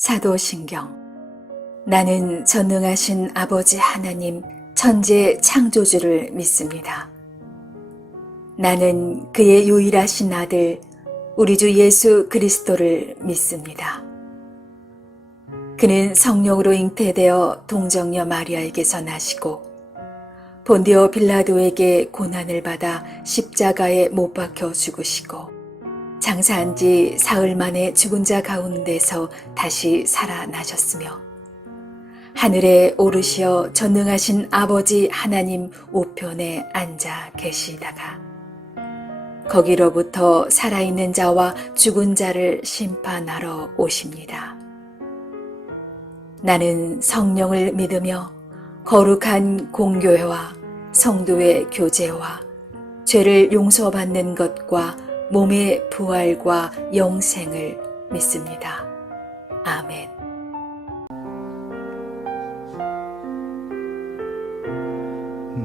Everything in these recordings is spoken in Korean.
사도신경. 나는 전능하신 아버지 하나님 천지 창조주를 믿습니다. 나는 그의 유일하신 아들 우리 주 예수 그리스도를 믿습니다. 그는 성령으로 잉태되어 동정녀 마리아에게서 나시고 본디오 빌라도에게 고난을 받아 십자가에 못 박혀 죽으시고 장사한 지 사흘 만에 죽은 자 가운데서 다시 살아나셨으며 하늘에 오르시어 전능하신 아버지 하나님 우편에 앉아 계시다가 거기로부터 살아있는 자와 죽은 자를 심판하러 오십니다. 나는 성령을 믿으며 거룩한 공교회와 성도의 교제와 죄를 용서받는 것과 몸의 부활과 영생을 믿습니다. 아멘.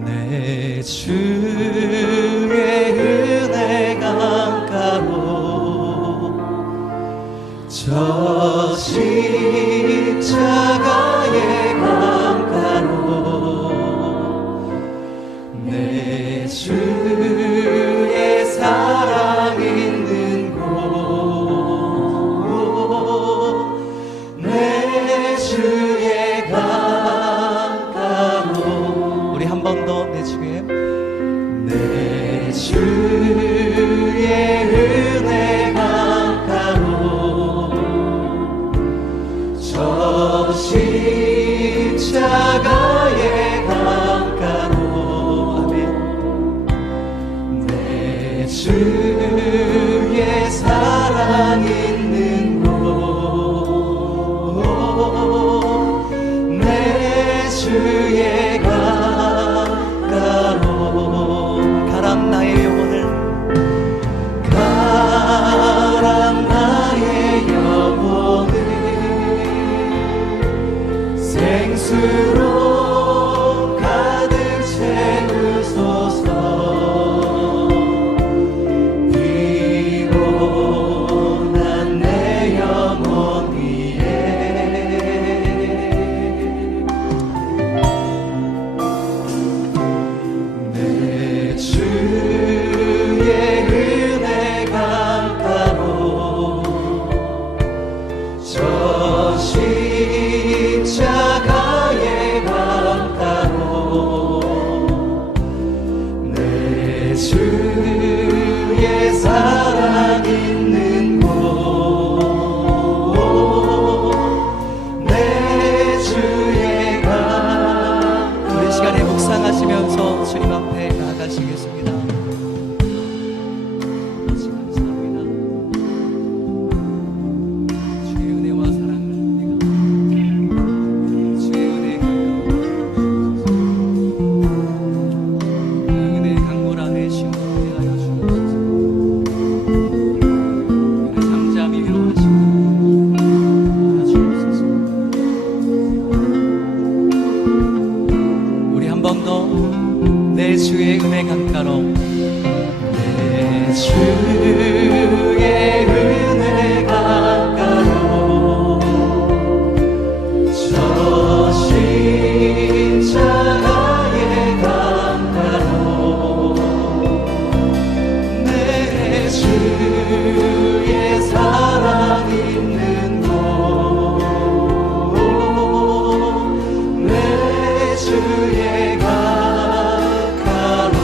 내 주의 은혜가 강가로 저 십자가의 강가로 내 주의 사랑 있는 곳 내 주의 강가로 우리 한 번 더 내 주의 은혜 강가로 저 십자가의 강가로 아멘. 내 주의 사랑 있는 곳 내 주의 강가로 가란 나의 영혼을 가란 나의 영혼을 생수로 가득 채우소서 피곤한 내 영혼 위에 내 주의 은혜 강가로 저 십자가의 강가로 내 주의 사랑 있는 곳 내 주의 강 우리 시간에 묵상하시면서 주님 앞에 나아가시겠습니다. 감사합니다. 주의 은혜와 사랑을 우리가 주의 은혜 그 은혜 강물 안에 심어놓게 하여 주옵소서. 우리 잠잠히 위로하시고 주옵소서. 우리 한 번 더 내 주의 은혜 강가로 내 주의 은혜 강가로 저 십자가의 강가로 내 주의 사랑 있는 곳 내 주의 강가로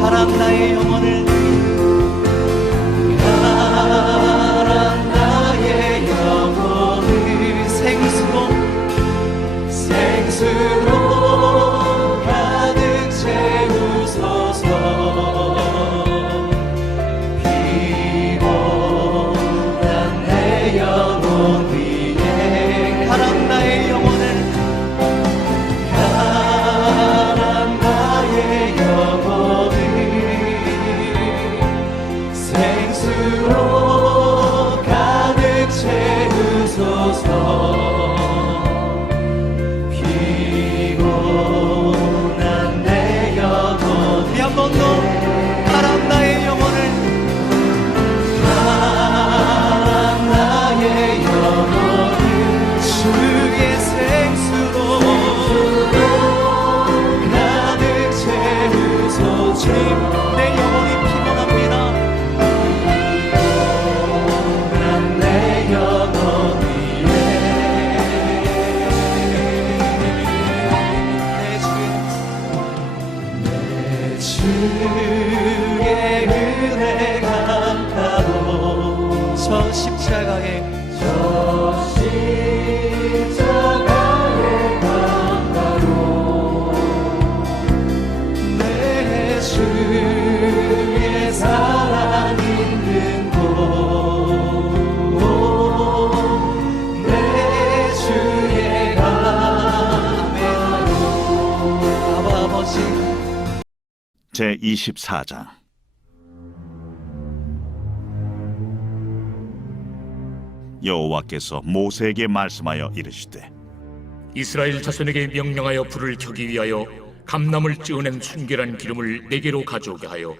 가란 나의 영혼을 가란 나의 영혼을 생수로 가득 채우소서 피곤한 내 영혼 위에 가란 나의 영혼을 가란 나의 영혼을 생수로 가득 채우소서 피곤한 내 영혼 우리 한 번 더 가란 나의 영혼을 가란 나의 영혼을 제24장. 여호와께서 모세에게 말씀하여 이르시되 이스라엘 자손에게 명령하여 불을 켜기 위하여 감람을 찌어낸 순결한 기름을 네개로 가져오게 하여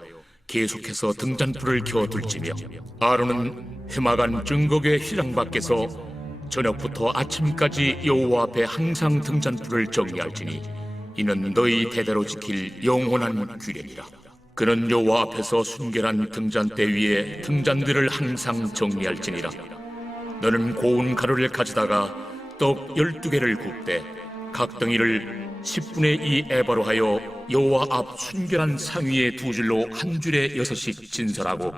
계속해서 등잔불을 켜둘지며, 아론은 회막안 증거궤 휘장 밖에서 저녁부터 아침까지 여호와 앞에 항상 등잔불을 정리할지니 이는 너희 대대로 지킬 영원한 규례니라. 그는 여호와 앞에서 순결한 등잔대 위에 등잔들을 항상 정리할지니라. 너는 고운 가루를 가져다가 떡 12개를 굽되 각 덩이를 10분의 2 에바로 하여 여호와 앞 순결한 상위에 두 줄로 한 줄에 6씩 진설하고,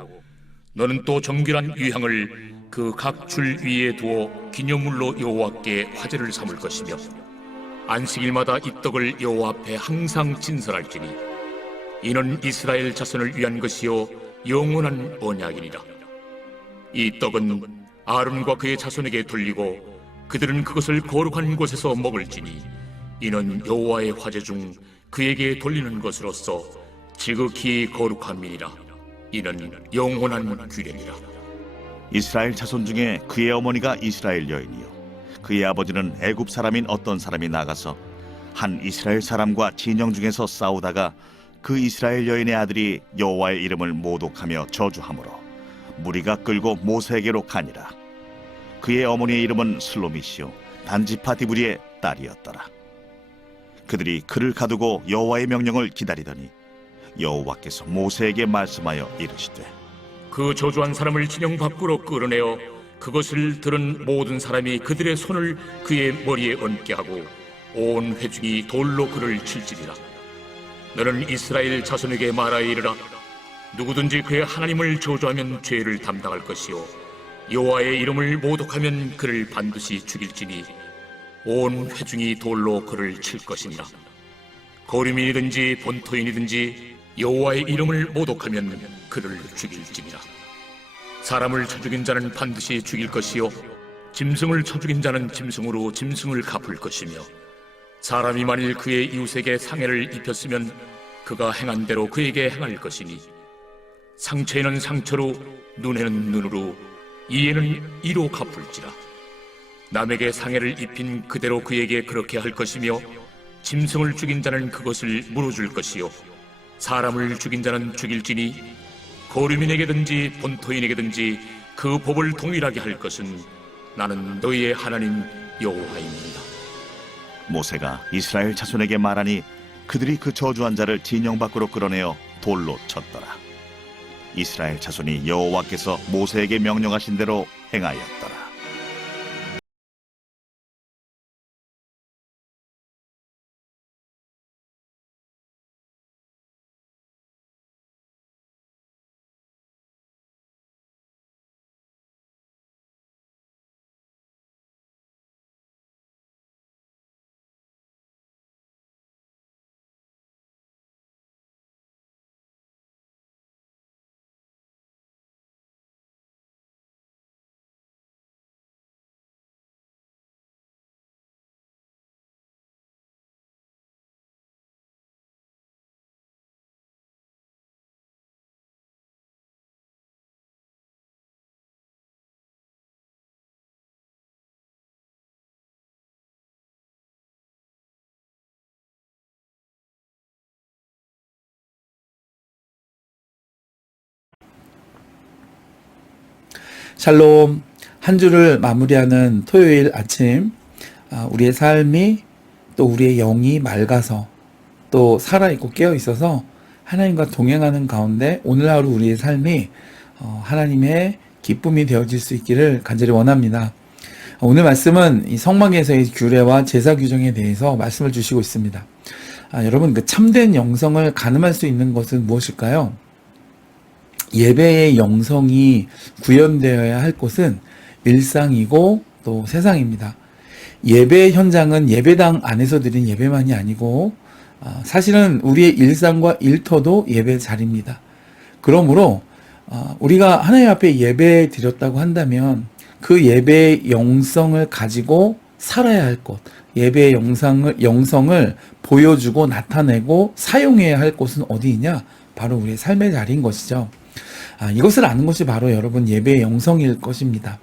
너는 또 정결한 유향을 그 각 줄 위에 두어 기념물로 여호와께 화제를 삼을 것이며, 안식일마다 이 떡을 여호와 앞에 항상 진설할지니 이는 이스라엘 자손을 위한 것이요 영원한 언약이니라. 이 떡은 아론과 그의 자손에게 돌리고 그들은 그것을 거룩한 곳에서 먹을지니 이는 여호와의 화제 중 그에게 돌리는 것으로서 지극히 거룩함이니라. 이는 영원한 규례니라. 이스라엘 자손 중에 그의 어머니가 이스라엘 여인이요 그의 아버지는 애굽 사람인 어떤 사람이 나가서 한 이스라엘 사람과 진영 중에서 싸우다가 그 이스라엘 여인의 아들이 여호와의 이름을 모독하며 저주하므로 무리가 끌고 모세에게로 가니라. 그의 어머니의 이름은 슬로미시요 단지 파티브리의 딸이었더라. 그들이 그를 가두고 여호와의 명령을 기다리더니 여호와께서 모세에게 말씀하여 이르시되 그 저주한 사람을 진영 밖으로 끌어내어 그것을 들은 모든 사람이 그들의 손을 그의 머리에 얹게 하고 온 회중이 돌로 그를 칠지리라. 너는 이스라엘 자손에게 말하여 이르라. 누구든지 그의 하나님을 저주하면 죄를 담당할 것이요 여호와의 이름을 모독하면 그를 반드시 죽일지니 온 회중이 돌로 그를 칠 것이니라. 거류민이든지 본토인이든지 여호와의 이름을 모독하면 그를 죽일지니라. 사람을 쳐 죽인 자는 반드시 죽일 것이요 짐승을 쳐 죽인 자는 짐승으로 짐승을 갚을 것이며, 사람이 만일 그의 이웃에게 상해를 입혔으면 그가 행한 대로 그에게 행할 것이니 상처에는 상처로 눈에는 눈으로 이에는 이로 갚을지라. 남에게 상해를 입힌 그대로 그에게 그렇게 할 것이며, 짐승을 죽인 자는 그것을 물어줄 것이요 사람을 죽인 자는 죽일지니 거류민에게든지 본토인에게든지 그 법을 동일하게 할 것은 나는 너희의 하나님 여호와입니다. 모세가 이스라엘 자손에게 말하니 그들이 그 저주한 자를 진영 밖으로 끌어내어 돌로 쳤더라. 이스라엘 자손이 여호와께서 모세에게 명령하신 대로 행하였더라. 샬롬. 한 주를 마무리하는 토요일 아침, 우리의 삶이 또 우리의 영이 맑아서 또 살아있고 깨어있어서 하나님과 동행하는 가운데 오늘 하루 우리의 삶이 하나님의 기쁨이 되어질 수 있기를 간절히 원합니다. 오늘 말씀은 이 성막에서의 규례와 제사 규정에 대해서 말씀을 주시고 있습니다. 여러분, 그 참된 영성을 가늠할 수 있는 것은 무엇일까요? 예배의 영성이 구현되어야 할 곳은 일상이고 또 세상입니다. 예배 현장은 예배당 안에서 드린 예배만이 아니고 사실은 우리의 일상과 일터도 예배 자리입니다. 그러므로 우리가 하나님 앞에 예배 드렸다고 한다면 그 예배의 영성을 가지고 살아야 할 곳, 예배의 영성을 보여주고 나타내고 사용해야 할 곳은 어디이냐? 바로 우리의 삶의 자리인 것이죠. 이것을 아는 것이 바로 여러분 예배의 영성일 것입니다.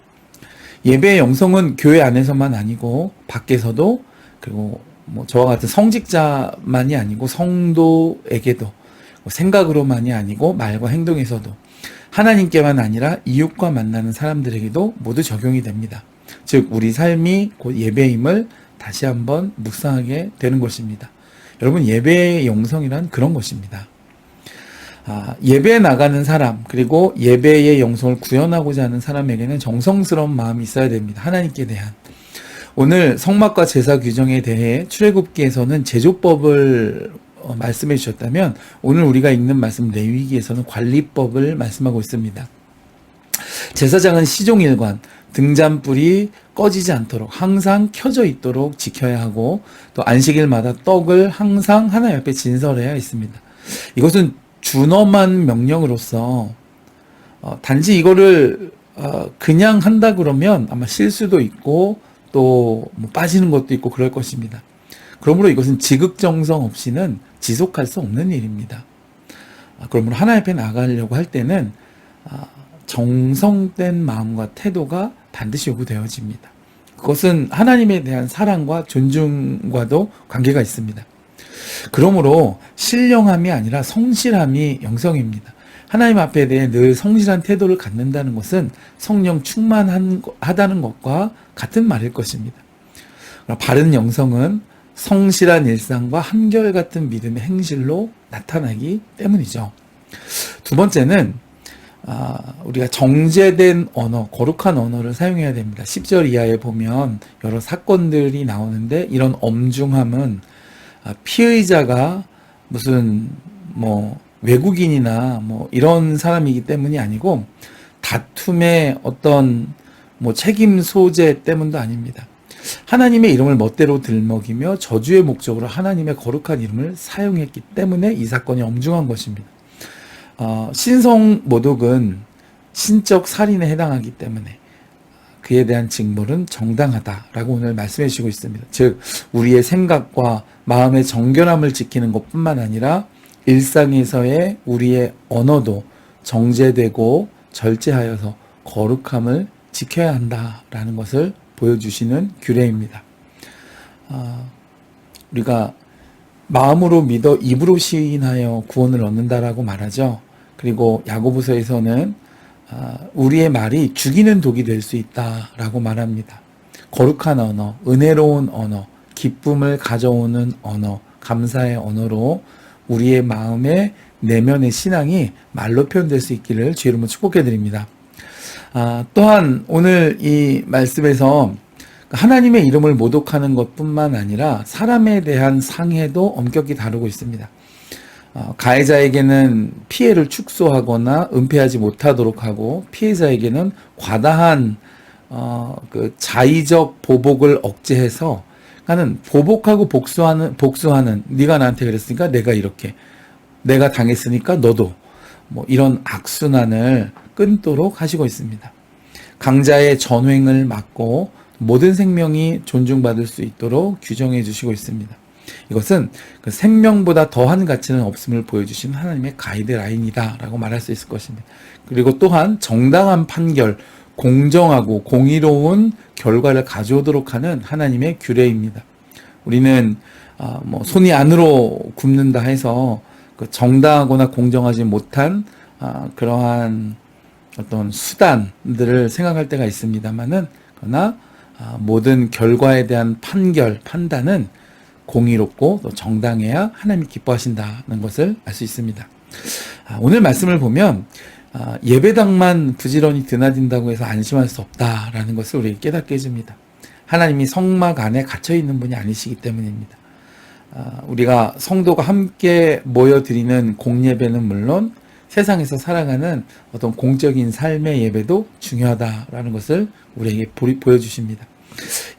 예배의 영성은 교회 안에서만 아니고 밖에서도, 그리고 저와 같은 성직자만이 아니고 성도에게도, 생각으로만이 아니고 말과 행동에서도, 하나님께만 아니라 이웃과 만나는 사람들에게도 모두 적용이 됩니다. 즉 우리 삶이 곧 예배임을 다시 한번 묵상하게 되는 것입니다. 여러분, 예배의 영성이란 그런 것입니다. 예배에 나가는 사람, 그리고 예배의 영성을 구현하고자 하는 사람에게는 정성스러운 마음이 있어야 됩니다. 하나님께 대한. 오늘 성막과 제사 규정에 대해 출애굽기에서는 제조법을 말씀해 주셨다면, 오늘 우리가 읽는 말씀 레위기에서는 관리법을 말씀하고 있습니다. 제사장은 시종일관, 등잔불이 꺼지지 않도록 항상 켜져 있도록 지켜야 하고, 또 안식일마다 떡을 항상 하나님 앞에 진설해야 했습니다. 이것은 준엄한 명령으로서 단지 이거를 그냥 한다 그러면 아마 실수도 있고 또 빠지는 것도 있고 그럴 것입니다. 그러므로 이것은 지극정성 없이는 지속할 수 없는 일입니다. 그러므로 하나님 앞에 나가려고 할 때는 정성된 마음과 태도가 반드시 요구되어집니다. 그것은 하나님에 대한 사랑과 존중과도 관계가 있습니다. 그러므로 신령함이 아니라 성실함이 영성입니다. 하나님 앞에 대해 늘 성실한 태도를 갖는다는 것은 성령 충만하다는 것과 같은 말일 것입니다. 바른 영성은 성실한 일상과 한결같은 믿음의 행실로 나타나기 때문이죠. 두 번째는 우리가 정제된 언어, 거룩한 언어를 사용해야 됩니다. 10절 이하에 보면 여러 사건들이 나오는데, 이런 엄중함은 피의자가 무슨 외국인이나 이런 사람이기 때문이 아니고, 다툼의 어떤 책임 소재 때문도 아닙니다. 하나님의 이름을 멋대로 들먹이며 저주의 목적으로 하나님의 거룩한 이름을 사용했기 때문에 이 사건이 엄중한 것입니다. 신성 모독은 신적 살인에 해당하기 때문에 그에 대한 징벌은 정당하다라고 오늘 말씀해 주시고 있습니다. 즉 우리의 생각과 마음의 정결함을 지키는 것뿐만 아니라 일상에서의 우리의 언어도 정제되고 절제하여서 거룩함을 지켜야 한다라는 것을 보여주시는 규례입니다. 우리가 마음으로 믿어 입으로 시인하여 구원을 얻는다라고 말하죠. 그리고 야고보서에서는 우리의 말이 죽이는 독이 될 수 있다라고 말합니다. 거룩한 언어, 은혜로운 언어, 기쁨을 가져오는 언어, 감사의 언어로 우리의 마음의 내면의 신앙이 말로 표현될 수 있기를 주의 이름으로 축복해 드립니다. 또한 오늘 이 말씀에서 하나님의 이름을 모독하는 것뿐만 아니라 사람에 대한 상해도 엄격히 다루고 있습니다. 가해자에게는 피해를 축소하거나 은폐하지 못하도록 하고, 피해자에게는 과다한 그 자의적 보복을 억제해서, 그러니까는 보복하고 복수하는 네가 나한테 그랬으니까 내가 이렇게, 내가 당했으니까 너도, 이런 악순환을 끊도록 하시고 있습니다. 강자의 전횡을 막고 모든 생명이 존중받을 수 있도록 규정해 주시고 있습니다. 이것은 그 생명보다 더한 가치는 없음을 보여주신 하나님의 가이드라인이다라고 말할 수 있을 것입니다. 그리고 또한 정당한 판결, 공정하고 공의로운 결과를 가져오도록 하는 하나님의 규례입니다. 우리는 손이 안으로 굽는다 해서 그 정당하거나 공정하지 못한 그러한 어떤 수단들을 생각할 때가 있습니다만은, 그러나 모든 결과에 대한 판단은 공의롭고 또 정당해야 하나님이 기뻐하신다는 것을 알 수 있습니다. 오늘 말씀을 보면 예배당만 부지런히 드나든다고 해서 안심할 수 없다라는 것을 우리에게 깨닫게 해줍니다. 하나님이 성막 안에 갇혀 있는 분이 아니시기 때문입니다. 우리가 성도가 함께 모여드리는 공예배는 물론 세상에서 살아가는 어떤 공적인 삶의 예배도 중요하다라는 것을 우리에게 보여주십니다.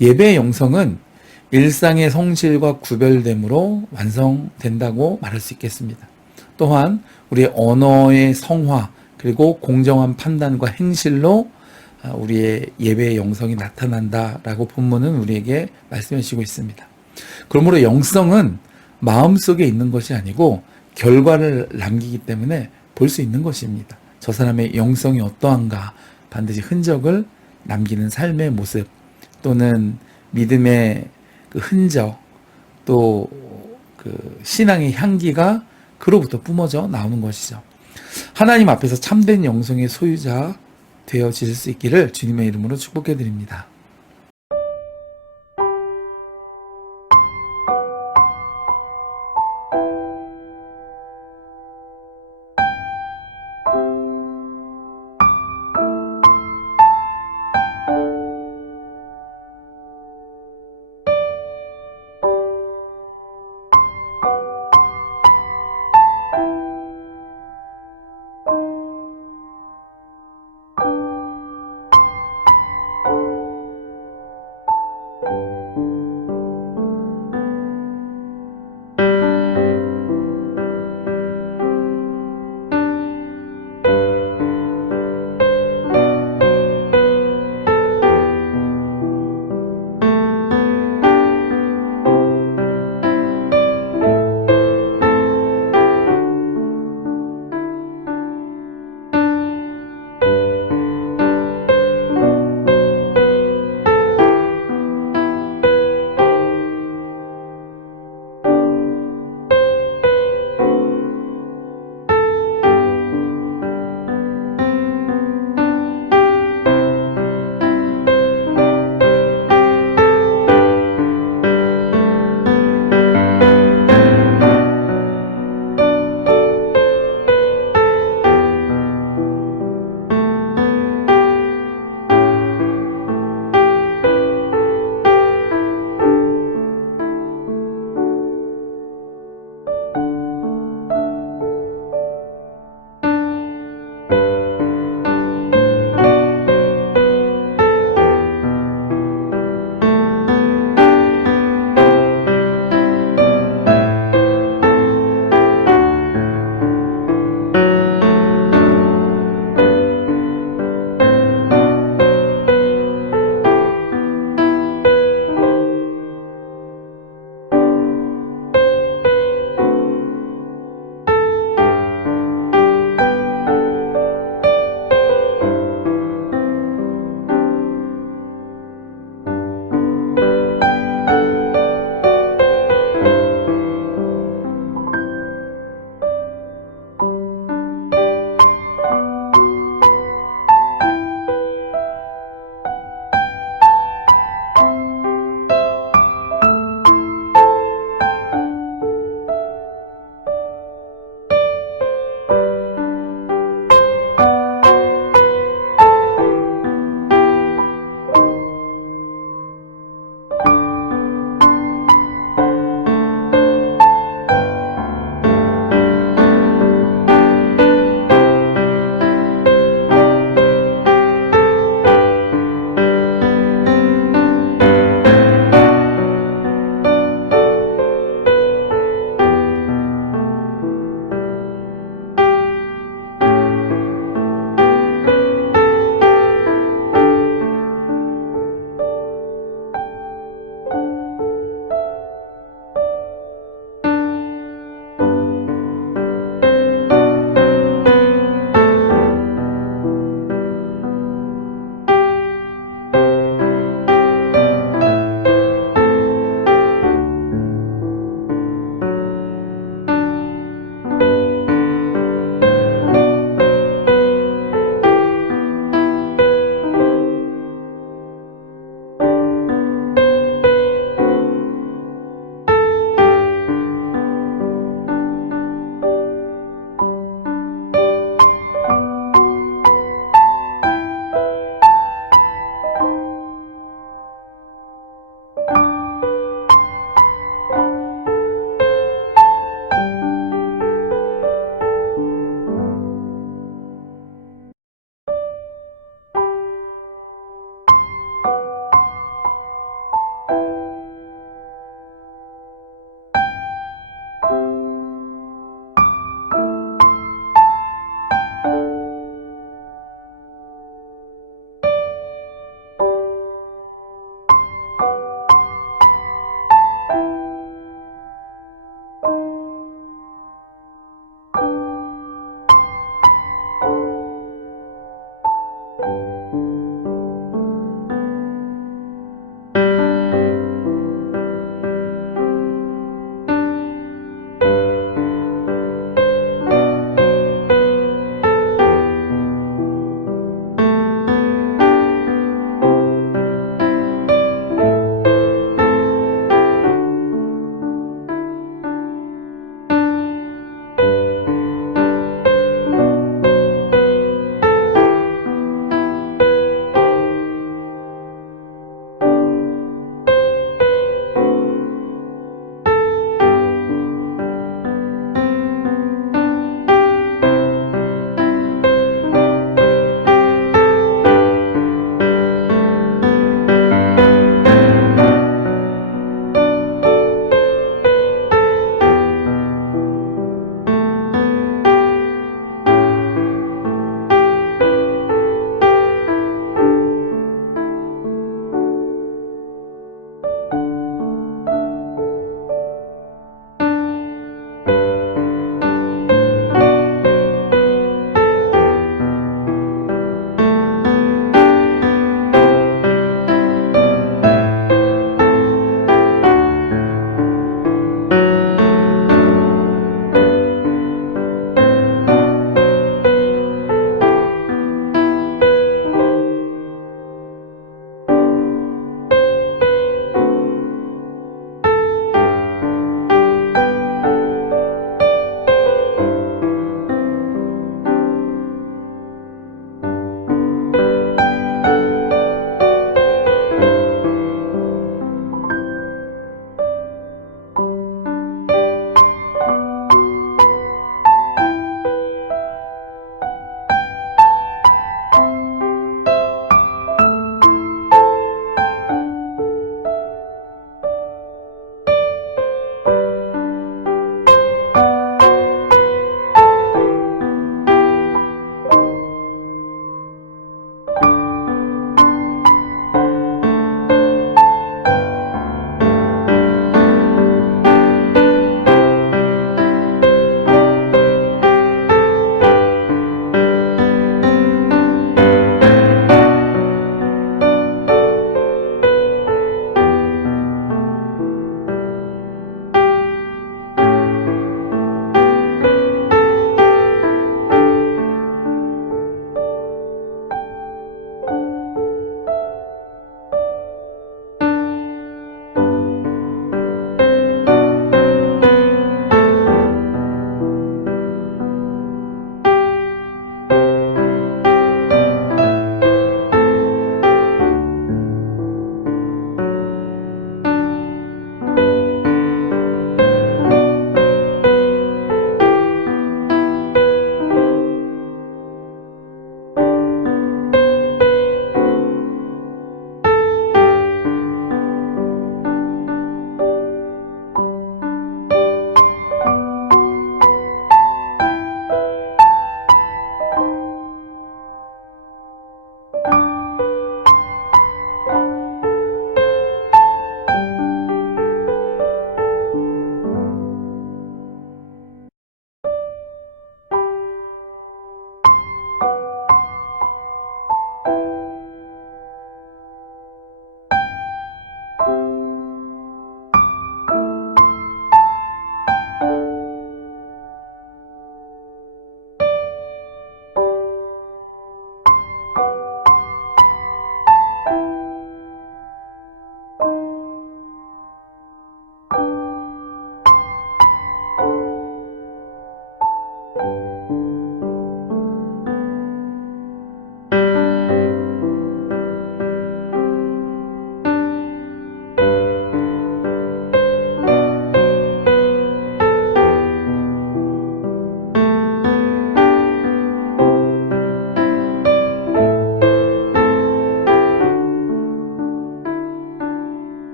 예배의 영성은 일상의 성실과 구별됨으로 완성된다고 말할 수 있겠습니다. 또한 우리의 언어의 성화, 그리고 공정한 판단과 행실로 우리의 예배의 영성이 나타난다라고 본문은 우리에게 말씀해 주시고 있습니다. 그러므로 영성은 마음속에 있는 것이 아니고 결과를 남기기 때문에 볼 수 있는 것입니다. 저 사람의 영성이 어떠한가 반드시 흔적을 남기는 삶의 모습 또는 믿음의 그 흔적 또 그 신앙의 향기가 그로부터 뿜어져 나오는 것이죠. 하나님 앞에서 참된 영성의 소유자 되어질 수 있기를 주님의 이름으로 축복해 드립니다.